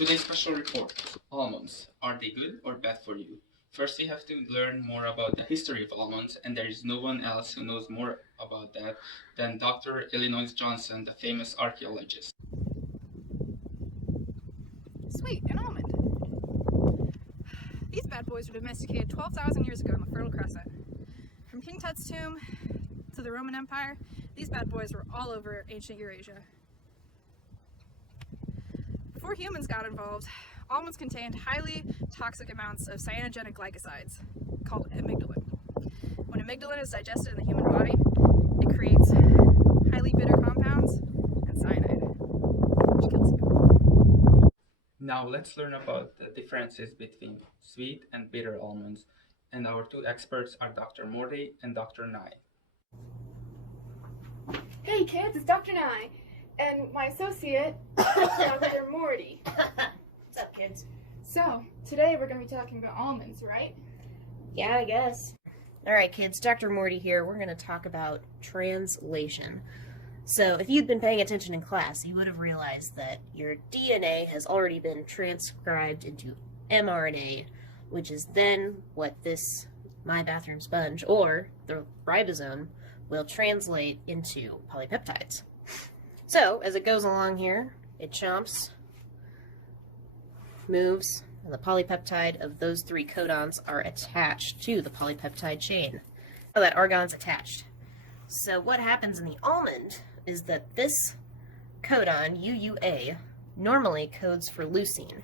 Today's special report. Almonds. Are they good or bad for you? First, we have to learn more about the history of almonds, and there is no one else who knows more about that than Dr. Illinois Johnson, the famous archaeologist. Sweet, an almond. These bad boys were domesticated 12,000 years ago in the Fertile Crescent. From King Tut's tomb to the Roman Empire, these bad boys were all over ancient Eurasia. Before humans got involved, almonds contained highly toxic amounts of cyanogenic glycosides, called amygdalin. When amygdalin is digested in the human body, it creates highly bitter compounds and cyanide, which kills you. Now let's learn about the differences between sweet and bitter almonds, and our two experts are Dr. Morty and Dr. Nye. Hey kids, it's Dr. Nye, and my associate, Dr. Morty. What's up, kids? So, today we're going to be talking about almonds, right? Yeah, I guess. Alright, kids, Dr. Morty here. We're going to talk about translation. So, if you'd been paying attention in class, you would have realized that your DNA has already been transcribed into mRNA, which is then what this My Bathroom Sponge, or the ribosome, will translate into polypeptides. So, as it goes along here, it chomps, moves, and the polypeptide of those three codons are attached to the polypeptide chain. So that argon's attached. So what happens in the almond is that this codon, UUA, normally codes for leucine,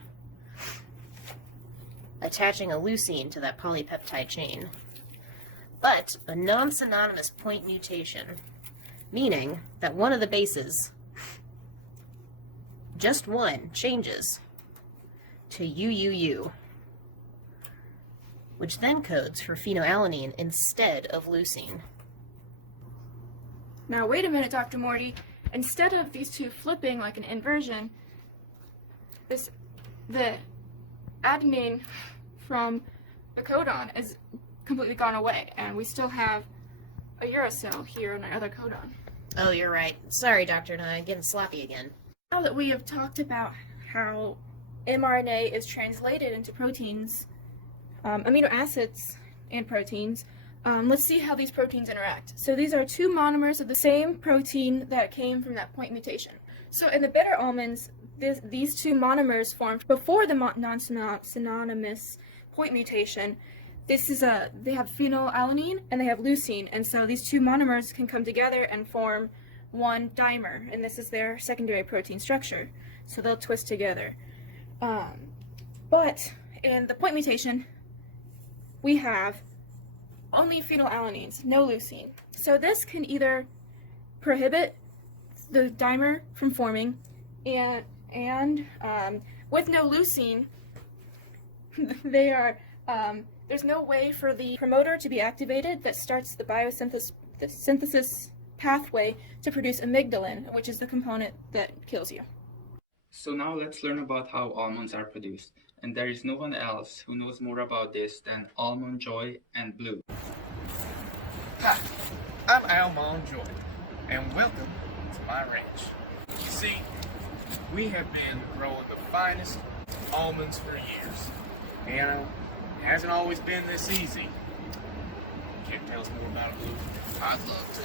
attaching a leucine to that polypeptide chain. But a non-synonymous point mutation, meaning that one of the bases, just one, changes to UUU, which then codes for phenylalanine instead of leucine. Now wait a minute, Dr. Morty. Instead of these two flipping like an inversion, the adenine from the codon is completely gone away, and we still have a uracil here in our other codon. Oh, you're right. Sorry, Dr. Nye, getting sloppy again. Now that we have talked about how mRNA is translated into proteins, amino acids and proteins, let's see how these proteins interact. So these are two monomers of the same protein that came from that point mutation. So in the bitter almonds, these two monomers formed before the non-synonymous point mutation. They have phenylalanine and they have leucine, and so these two monomers can come together and form one dimer, and this is their secondary protein structure. So they'll twist together. But in the point mutation, we have only phenylalanines, no leucine. So this can either prohibit the dimer from forming, and with no leucine, they are there's no way for the promoter to be activated that starts the synthesis pathway to produce amygdalin, which is the component that kills you. So now let's learn about how almonds are produced, and there is no one else who knows more about this than Almond Joy and Blue. Hi, I'm Almond Joy, and welcome to my ranch. You see, we have been growing the finest almonds for years, and it hasn't always been this easy. Can't tell us more about it, Blue? I'd love to.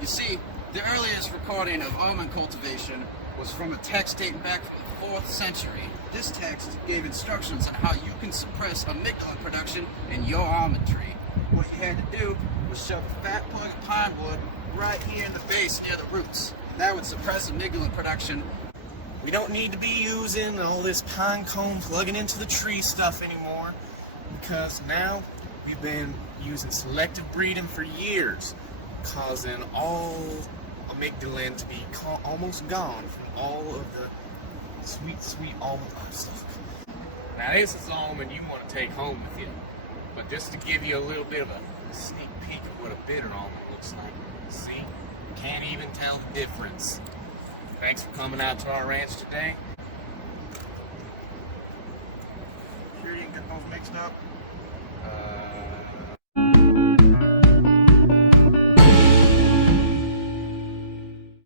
You see, the earliest recording of almond cultivation was from a text dating back from the 4th century. This text gave instructions on how you can suppress amygdalin production in your almond tree. What you had to do was shove a fat plug of pine wood right here in the base near the roots. That would suppress amygdalin production. We don't need to be using all this pine cone plugging into the tree stuff anymore, because now we've been using selective breeding for years, causing all amygdalin to be almost gone from all of the sweet, sweet almond stuff. Now this is almond you want to take home with you, but just to give you a little bit of a sneak peek of what a bitter almond looks like. See, can't even tell the difference. Thanks for coming out to our ranch today. Sure you didn't get those mixed up?